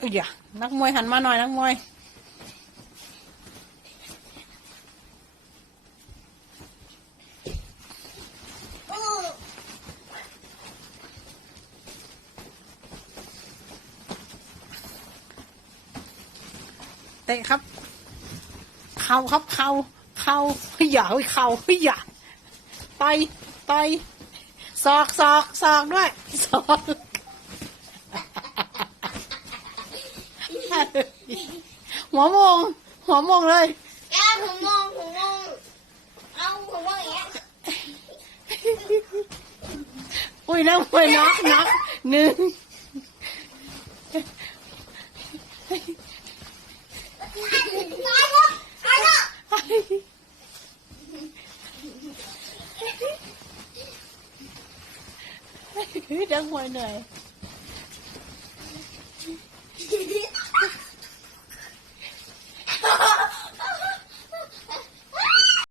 อย่านักมวยหันมาหน่อยนักมวย เตะครับ เข่าครับเข่าเข่าอย่าเฮ้ยเข่าเฮ้ยอย่าต่อยต่อยศอกศอกศอกด้วยศอก หัวโมง หัวโมงเลยแอบผมมองผมมองเอาผมมองอย่างเงี้ยอุ้ยนักมวยน็อกน็อกหนึ่งตายแล้วตายแล้วนักมวยเหนื่อย